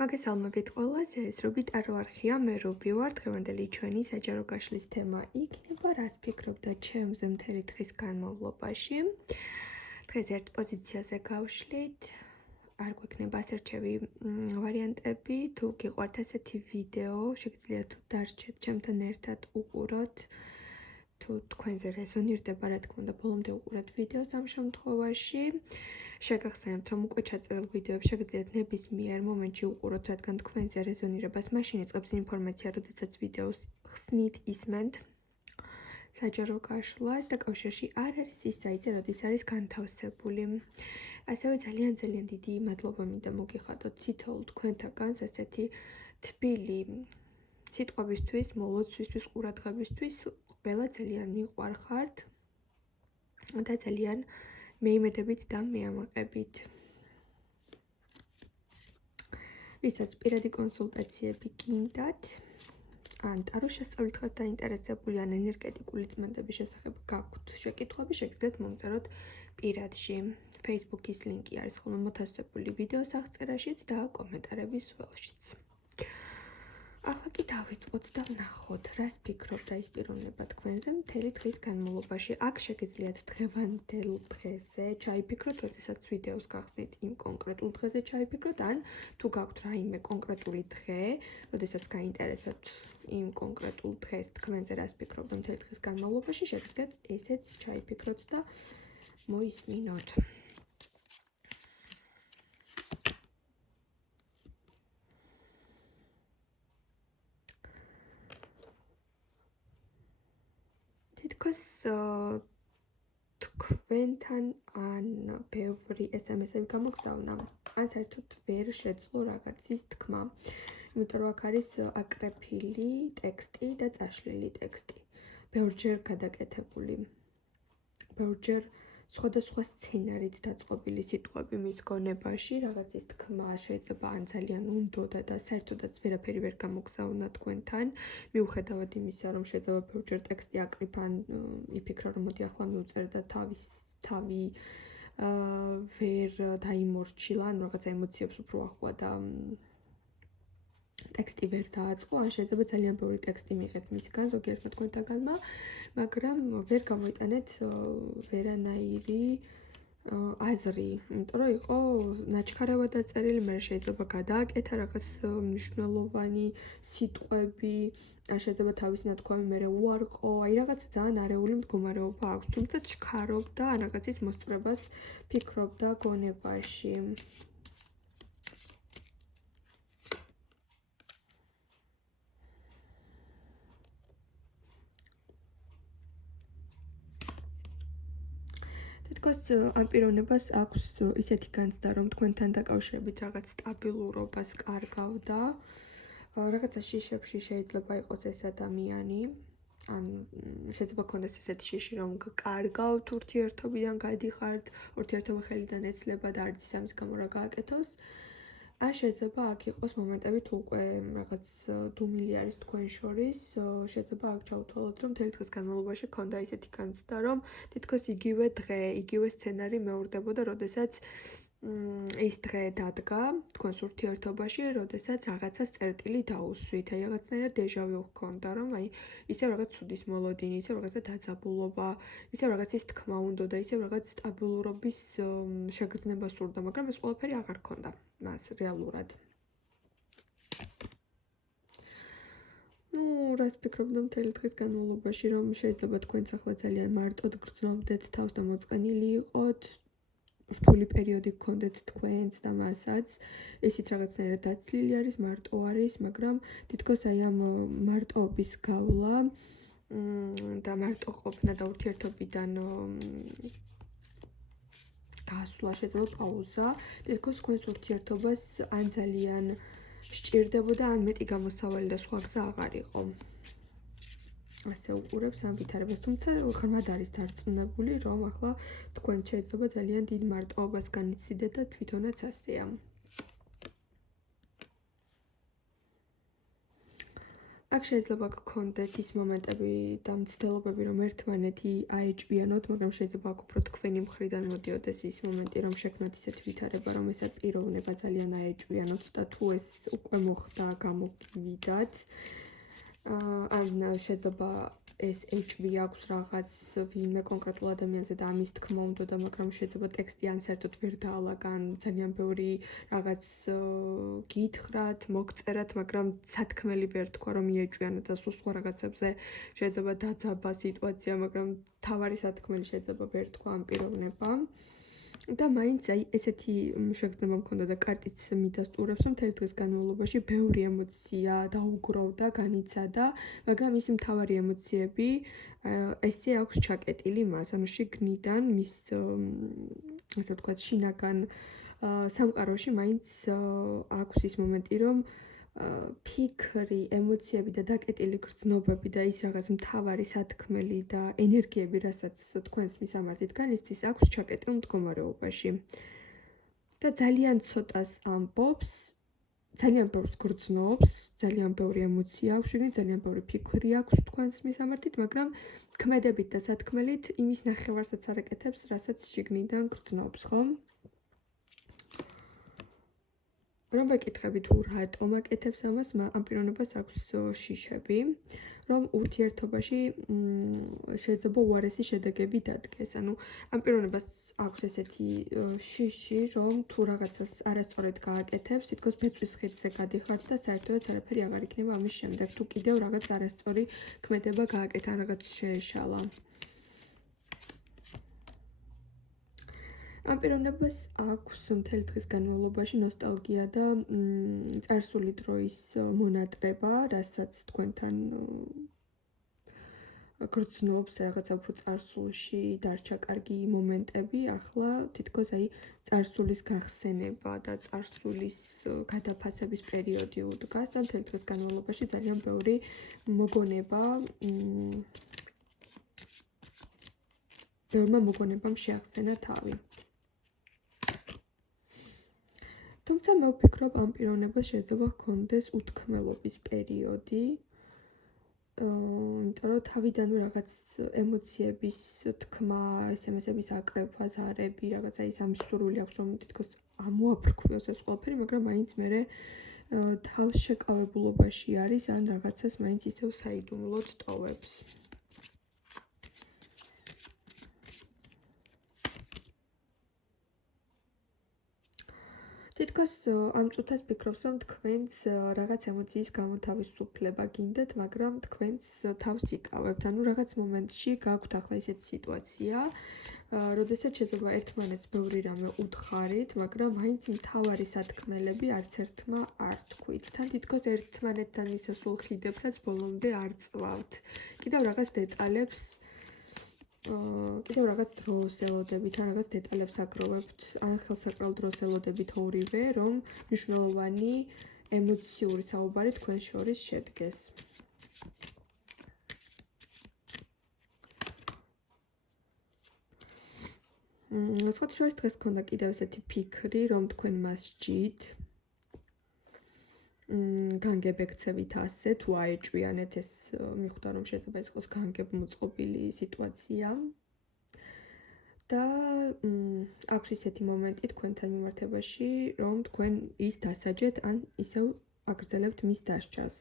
მოგესალმებით ყველას, ეს რუბით აროარხია, მე რუბი ვარ. დღევანდელი ჩვენი საჯარო გაშლის თემა იქნება, რას ფიქრობდა ჩემზე მთელი დღის განმავლობაში. დღეს ერთ პოზიციაზე გავშლით. არ გვექნება ასერჩევი ვარიანტები, თუ გიყვართ ასეთი ვიდეო, შეგიძლიათ დარჩეთ ჩემთან ერთად უყუროთ. თუ თქვენზე რეზონირდება, რა თქმა უნდა, ბოლომდე უყურეთ ვიდეოს ამ შემთხვევაში. შეგახსენებთ, რომ უკვე ჩაწერილ ვიდეოებს შეგიძლიათ ნებისმიერ მომენტში უყუროთ, რადგან თქვენზე რეზონირებას მაშინ იწყებს ინფორმაცია, როდესაც ვიდეოს ხსნით ისმენთ საჯარო გაშლას და კავშირში არ არის ის საიტზე, როდის არის განთავსებული. ასევე ძალიან დიდი მადლობა მინდა მოგიხადოთ თითოეულ თქვენთაგანს ასეთი თბილი სიტყვებისთვის, მოლოცვისთვის, ყურადღებისთვის, ყველა ძალიან მიყვარხართ და ძალიან მეიმედებით და მეამაყებით. ვისაც პირადი კონსულტაციები გინდათ, ან ტაროს შესწავლით ხართ დაინტერესებული, ან ენერგეტიკული წმენდების შესახებ გაქვთ შეკითხვები, შეგიძლიათ მომწეროთ პირადში. Facebook-ის ლინკი არის ხოლმე მოთავსებული ვიდეოს აღწერაშიც და კომენტარების ველშიც. ახლა კი დავიწყოთ და ვნახოთ, რას ფიქრობდა ის პიროვნება თქვენზე მთელი დღის განმავლობაში. აქ შეგიძლიათ დღევანდელ დღეზე ჩაიფიქროთ, როდესაც ვიდეოს გახსნით იმ კონკრეტულ დღეზე ჩაიფიქროთ, ან თუ გაქვთ რაიმე კონკრეტული დღე, როდესაც გაინტერესებთ იმ კონკრეტულ დღეს თქვენზე რას ფიქრობდა მთელი დღის განმავლობაში, შეგიძლიათ ესეც ჩაიფიქროთ და მოისმინოთ. თითქოს თქვენთან ან ბევრი SMS-ები გამოგზავნა, ან საერთოდ ვერ შეძლო რაღაცის თქმა. იმიტომ რომ აქ არის აკრეფილი ტექსტი და წაშლილი ტექსტი. ბევრჯერ გადაკეთებული. ბევრჯერ სხვადასხვა სცენარით დაწყობილი სიტყვები მის გონებაში, რაღაცის თქმა შეიძლება ან ძალიან უნდოდა და საერთოდაც ვერაფერი ვერ გამოგზავნა თქვენთან, მიუხედავად იმისა, რომ შეიძლება ბევრჯერ ტექსტი აკრიფა, ან იფიქრა, რომ მოდი ახლა მივწერე და თავი ვერ დაიმორჩილა, ან რაღაცა ემოციებს უფრო ახვა და ტექსტი ვერ დააწყო, ან შეიძლება ძალიან ბევრი ტექსტი მიიღეთ მისგან ზოგიერთმა თქვენთაგანმა, მაგრამ ვერ გამოიტანეთ ვერანაირი აზრი, იმიტომ რომ იყო ნაჩქარავად დაწერილი, მე შეიძლება გადააკეთა რაღაც მნიშვნელოვანი სიტყვები, ან შეიძლება თავისი ნათქვამი მე უარყო, აი რაღაც ძალიან არეული მდგომარეობა აქვს, თუმცა ჩქარობდა ან რაღაცის მოსწრებას ფიქრობდა გონებაში. თითქოს ამ პიროვნებას აქვს ისეთი განცდა, რომ თქვენთან დაკავშირებით რაღაც სტაბილურობას კარგავდა. რაღაცა შიშებში შეიძლება იყოს ეს ადამიანი, ან შეიძლება ქონდეს ესეთი შიში, რომ კარგავთ ურთიერთობიდან გადიხართ, ურთიერთობა ხელიდან ეცლება და არ იცის ამის გამო რა გააკეთოს. ან შეიძლება აქ იყოს მომენტები, თუ უკვე რაღაც დუმილი არის თქვენ შორის, შეიძლება აქ ჩავთვალოთ, რომ მთელი დღის განმავლობაში ქონდა ისეთი განცდა, რომ თითქოს იგივე დღე, იგივე სცენარი მეორდებოდა, როდესაც ის დღე დადგა თქვენს ურთიერთობაში, როდესაც რაღაცას წერტილი დაუსვით, აი რაღაცნაირად დეჟავიუ ჰქონდა, რომ აი ისევ რაღაც ცუდის მოლოდინი, ისევ რაღაცა დაძაბულობა, ისევ რაღაცის თქმა უნდოდა, ისევ რაღაც სტაბილურობის შეგრძნება სურდა, მაგრამ ეს ყველაფერი აღარ ჰქონდა მას რეალურად. რას ფიქრობდა მთელი დღის განმავლობაში, რომ შეიძლება თქვენც ახლა ძალიან მარტოდ გრძნობდეთ თავს და მოწყენილი იყოთ, რთული პერიოდი გქონდეთ თქვენც და მასაც, ისიც რაღაცნაირად დაცლილი არის, მარტო არის, მაგრამ თითქოს აი ამ მარტოობის გავლა და მარტო ყოფნა და ურთიერთობიდან გასვლა, შეიძლება პაუზა, თითქოს თქვენს ურთიერთობას ან ძალიან სჭირდებოდა, ან მეტი გამოსავალი და სხვა გზა აღარ იყო. ასე უყურებს ამ ვითარებას, თუმცა ღრმად არის დარწმუნებული, რომ ახლა თქვენ შეიძლება ძალიან დიდ მარტოობას განიცდიდეთ და თვითონაც ასეა. აქ შეიძლება გქონდეთ ის მომენტები და მცდელობები, რომ ერთმანეთი აეჭვიანოთ, მაგრამ შეიძლება აქ უფრო თქვენი მხრიდან მოდიოდეს ის მომენტი, რომ შექმნათ ისეთი ვითარება, რომ ეს პიროვნება ძალიან აეჭვიანოთ და თუ ეს უკვე მოხდა, გამოგივიდათ. ან შეიძლება ეს ეჭვი აქვს რაღაც ვინმე კონკრეტულ ადამიანზე და ამის თქმა უნდა, მაგრამ შეიძლება ტექსტი ან საერთოდ ვერ დაალაგან, ძალიან ბევრი რაღაც გითხრათ, მოგწერათ, მაგრამ სათქმელი ვერ თქვა, რომ მიეჭვიანოთ და სულ სხვა რაღაცებზე შეიძლება დაძაბა სიტუაცია, მაგრამ თავარი სათქმელი შეიძლება ვერ თქვა ამ პიროვნებამ. და მაინც აი ესეთი შეგრძნება მქონდა და კარტიც მიდასტურებს, რომ მთელი დღის განმავლობაში ბევრი ემოცია დაუგროვდა, განიცადა, მაგრამ ის მთავარი ემოციები ესე აქვს ჩაკეტილი მას, ანუ შიგნიდან მის ასე ვთქვათ, შინაგან სამყაროში მაინც აქვს ის მომენტი, რომ ფიქრი, ემოციები და დაკეტილი გრძნობები და ის რაღაც მთავარი სათქმელი და ენერგიები, რასაც თქვენს მისამართით განიცდის, აქვს ჩაკეტილ მდგომარეობაში. და ძალიან ცოტას ამბობს, ძალიან ბევრს გრძნობს, ძალიან ბევრი ემოცია აქვს, შეგნით ძალიან ბევრი ფიქრი აქვს თქვენს მისამართით, მაგრამ ქმედებით და სათქმელით იმის ნახევარსაც არ აკეთებს, რასაც შიგნიდან გრძნობს, ხო? რომ ვეკითხები თუ რატომ აკეთებს ამას, ამ პიროვნებას აქვს შიშები, რომ ურთიერთობაში შეიძლება უარესი შედეგები დადგეს. ანუ ამ პიროვნებას აქვს ესეთი შიში, რომ თუ რაღაცას არასწორად გააკეთებს, თითქოს ბეწვის ხიდზე გადიხართ და საერთოდაც არაფერი აღარ იქნება ამის შემდეგ, თუ კიდევ რაღაც არასწორი ქმედება გააკეთა, ან რაღაც შეეშალა. ამ პიროვნებას აქვს მთელი დღის განმავლობაში ნოსტალგია და წარსული დროის მონატრება, რასაც თქვენთან გრძნობს რაღაცა უფრო წარსულში დარჩა კარგი მომენტები, ახლა თითქოს აი წარსულის გახსენება და წარსულის გადაფასების პერიოდი უდგას და მთელი დღის განმავლობაში ძალიან ბევრი მოგონება ბევრმა მოგონებამ შეახსენა თავი. თუმცა მე ვფიქრობ, ამ პიროვნებას შეიძლება ჰქონდეს უთქმელობის პერიოდი, იმიტომ რომ თავიდანვე რაღაც ემოციების თქმა, SMS-ების აკრეფა, ზარები, რაღაცა ის ამ სურვილი აქვს, რომ თითქოს ამოაფრქვიოს ეს ყველაფერი, მაგრამ მაინც მერე თავს შეკავებულობაში არის, ან რაღაცას მაინც ისევ საიდუმლოდ ტოვებს. თითქოს ამ წუთას ფიქრობს, რომ თქვენს რაღაც ემოციის გამოთავისუფლება გინდათ, მაგრამ თქვენს თავს იკავებთ. ანუ რაღაც მომენტში გაქვთ ახლა ესეთი სიტუაცია, როდესაც შეიძლება ერთმანეთს ბევრი რამე უთხარით, მაგრამ მაინც მთავარი სათქმელები არც ერთმა არ თქვით. თან თითქოს ერთმანეთთან მისასვლელ ხიდებსაც ბოლომდე არ წვავთ. კიდევ რაღაც დეტალებს კიდევ რაღაც დროს ელოდებით, ან რაღაც დეტალებს აგროვებთ, ან ხელსაყრელ დროს ელოდებით ორივე, რომ მნიშვნელოვანი ემოციური საუბარი თქვენ შორის შედგეს. სხვათა შორის დღეს გქონდა კიდევ ესეთი ფიქრი, რომ თქვენ მას სჯით, განგებექცევით ასე, თუ აეჭვიანეთ ეს მიხვდა, რომ შეიძლება ეს იყოს განგებმოწყობილი სიტუაცია. და აქვს ისეთი მომენტი თქვენთან მიმართებაში, რომ თქვენ ის დასაჯეთ, ან ისევ აგრძელებთ მის დასჯას.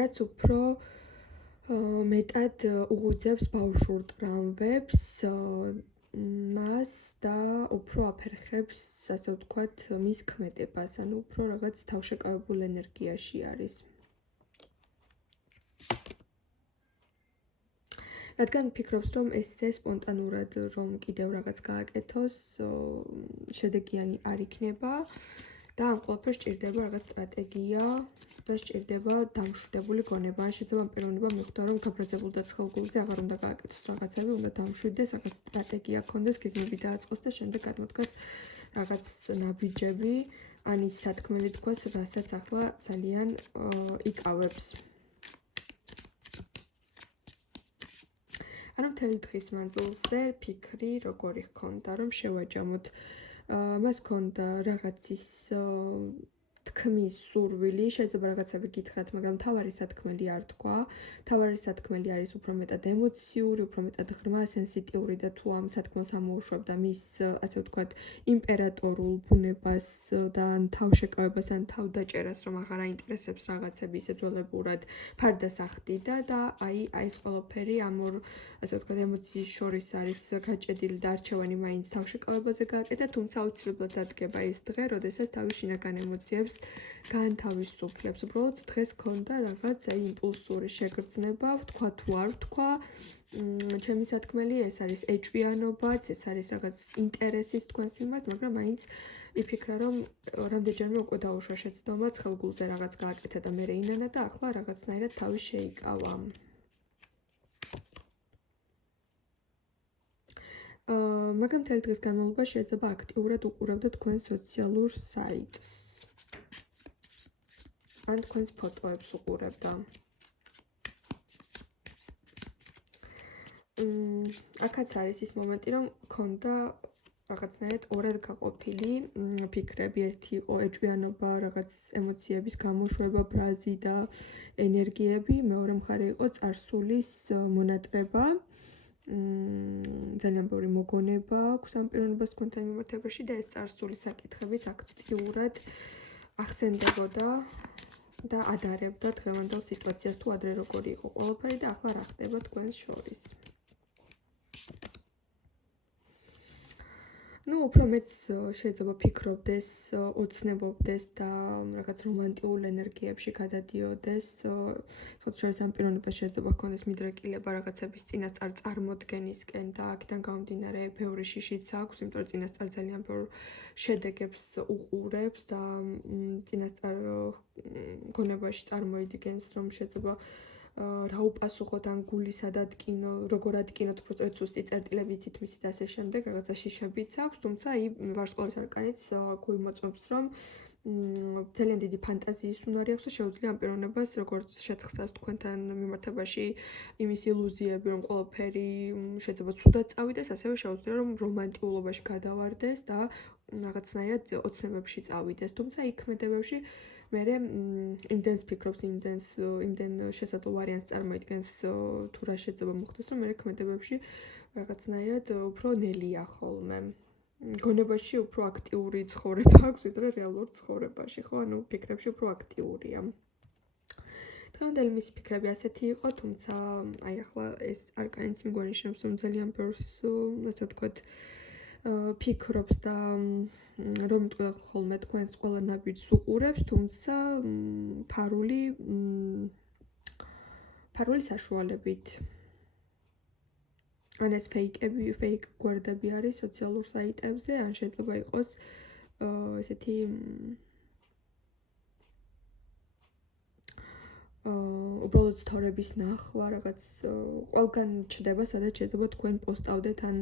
რაც უფრო მეტად უღუძებს ბავშვურ ტრამვებს, მას და უფრო აფერხებს, ასე ვთქვათ, მის ქმედებას, ანუ უფრო რაღაც თავშეკავებულ ენერგიაში არის. რადგან ფიქრობს, რომ ესე სპონტანურად რომ კიდევ რაღაც გააკეთოს, შედეგიანი არ იქნება და ამ ყველაფერს სჭირდება რაღაც სტრატეგია და სჭირდება დამშვიდებული გონება. ან შეიძლება ამ პიროვნებამ მიხვდა, რომ გაბრაზებულ და ცხელგულზე აღარ უნდა გააკეთოს რაღაცები, უნდა დამშვიდდეს, რაღაც სტრატეგია ქონდეს, გეგმები დააწყოს და შემდეგ გადმოდგას რაღაც ნაბიჯები, ან ის სათქმელი თქვას, რასაც ახლა ძალიან იკავებს. ანუ მთელი დღის მანძილზე ფიქრი როგორი ჰქონდა, რომ შევაჯამოთ. მას ჰქონდა რაღაცის თქმის სურვილი, შეიძლება რაღაცები გითხრათ, მაგრამ თავარი სათქმელი არ თქვა. თავარი სათქმელი არის უფრო მეტად ემოციური, უფრო მეტად ღრმა, სენსიტიური და თუ ამ სათქმელს ამოუშვებდა მის, ასე ვთქვათ, იმპერატორულ ბუნებას და ან თავშეკავებას, ან თავდაჭერას, რომ აღარ აინტერესებს რაღაცები ისე ძველებურად ფარდას ახდიდა და აი ეს ყველაფერი ამ ორ, ასე ვთქვათ, ემოციის შორის არის გაჭედილი და არჩევანი მაინც თავშეკავებაზე გააკეთა, თუმცა აუცილებლად დადგება ის დღე, როდესაც თავის შინაგან ემოციებს გაანთავისუფლებს. უბრალოდ დღეს ქონდა რაღაც აი იმპულსური შეგრძნება, ვთქვა თუ არ ვთქვა, ჩემი სათქმელი ეს არის ეჭვიანობაც, ეს არის რაღაც ინტერესის თქვენს მიმართ, მაგრამ მაინც ვიფიქრა, რომ რამდენჯერმე უკვე დაუშვა შეცდომაც, ხელგულზე რაღაც გააკეთა და მერე ინანა და ახლა რაღაცნაირად თავი შეიკავა. მაგრამ მთელი დღის განმავლობაში შეიძლება აქტიურად უყურებდა თქვენს სოციალურ საიტს. ან თქვენს ფოტოებს უყურებდა. აქაც არის ის მომენტი, რომ ქონდა რაღაცნაირად ორად გაყოფილი ფიქრები. ერთი იყო ეჭვიანობა, რაღაც ემოციების გამოშვება, ბრაზი და ენერგიები. მეორე მხარე იყო წარსულის მონატრება. ძალიან ბევრი მოგონება აქვს ამ პიროვნებას თქვენთან მიმართებაში და ეს წარსული საკითხებით აქტიურად ახსენდებოდა და ადარებდა დღევანდელ სიტუაციას თუ ადრე როგორი იყო ყველაფერი და ახლა რა ხდება თქვენს შორის. უფრო მეც შეიძლება ფიქრობდეს, ოცნებობდეს და რაღაც რომანტიულ ენერგიებში გადადიოდეს. ხოთ შორის ამ პიროვნებას შეიძლება ჰქონდეს მიდრეკილება რაღაცების წინასწარ წარმოდგენისკენ და აქედან გამომდინარე ბევრი შიშიც აქვს, იმიტომ რომ წინასწარ ძალიან ბევრ შედეგებს უყურებს და წინასწარ გონებაში წარმოიდგენს, რომ შეიძლება რა უპასუხოთ ამ გულისა დადგინო, როგორ ადგინოთ, უბრალოდ სუსტი წერტილები იცით მისი და ასე შემდეგ, რაღაცა შიშებიც აქვს, თუმცა აი ვარსკვლავის არკანიც გვიმოწმებს, რომ ძალიან დიდი ფანტაზიის უნარი აქვს და შეუძლია ამ პიროვნებას, როგორც შეთხსას თქვენთან მიმართებაში იმის ილუზიები, რომ ყველაფერი შეიძლება ცუდად წავიდეს, ასევე შეუძლია, რომ რომანტიულობაში გადავარდეს და რაღაცნაირად ოცნებებში წავიდეს, თუმცა იქ ქმედებებში მერე იმდენს ფიქრობს, იმდენ შესაძლო ვარიანტს წარმოიდგენს თუ რა შეიძლება მოხდეს, რომ მერე ქმედებებში რაღაცნაირად უფრო ნელია ხოლმე. გონებაში უფრო აქტიური ცხოვრება აქვს, ვიდრე რეალურ ცხოვრებაში, ხო? ანუ ფიქრებში უფრო აქტიურია. დღევანდელი მისი ფიქრები ასეთი იყო, თუმცა აი ახლა ეს არკანიც მიგონიშნებს, რომ ძალიან ბევრს, ასე ვთქვათ, ფიქრობს და რომ თქვა ხოლმე თქვენს ყველა ნაბიჯს უყურებს, თუმცა ფარული საშუალებით. ან ეს ფეიქ გვერდები არის სოციალურ საიტებზე, ან შეიძლება იყოს ესეთი უბრალოდ სტორების ნახვა, რაღაც ყველგან ჩდება, სადაც შეიძლება თქვენ პოსტავდეთ ან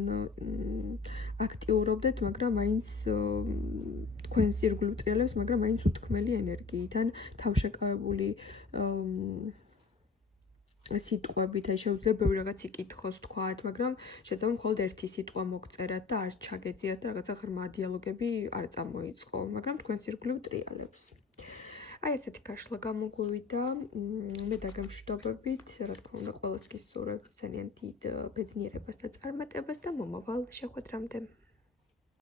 აქტიურობდეთ, მაგრამ მაინც თქვენს ირგვლივ ტრიალებს, მაგრამ მაინც უთქმელი ენერგიით ან თავშეკავებული სიტყვებით, აი შეუძლია ბევრი რაღაც იკითხოს თქვათ, მაგრამ შეიძლება მხოლოდ ერთი სიტყვა მოგწერათ და არ ჩაგეძიათ და რაღაცა ღრმა დიალოგები არ წამოიწყო, მაგრამ თქვენს ირგვლივ ტრიალებს. აი ესეთი გაშლა გამოგვივიდა, მე დაგემშვიდობებით, რა თქმა უნდა, ყველას გისურვებთ ძალიან დიდ ბედნიერებას და წარმატებას და მომავალ შეხვედრამდე.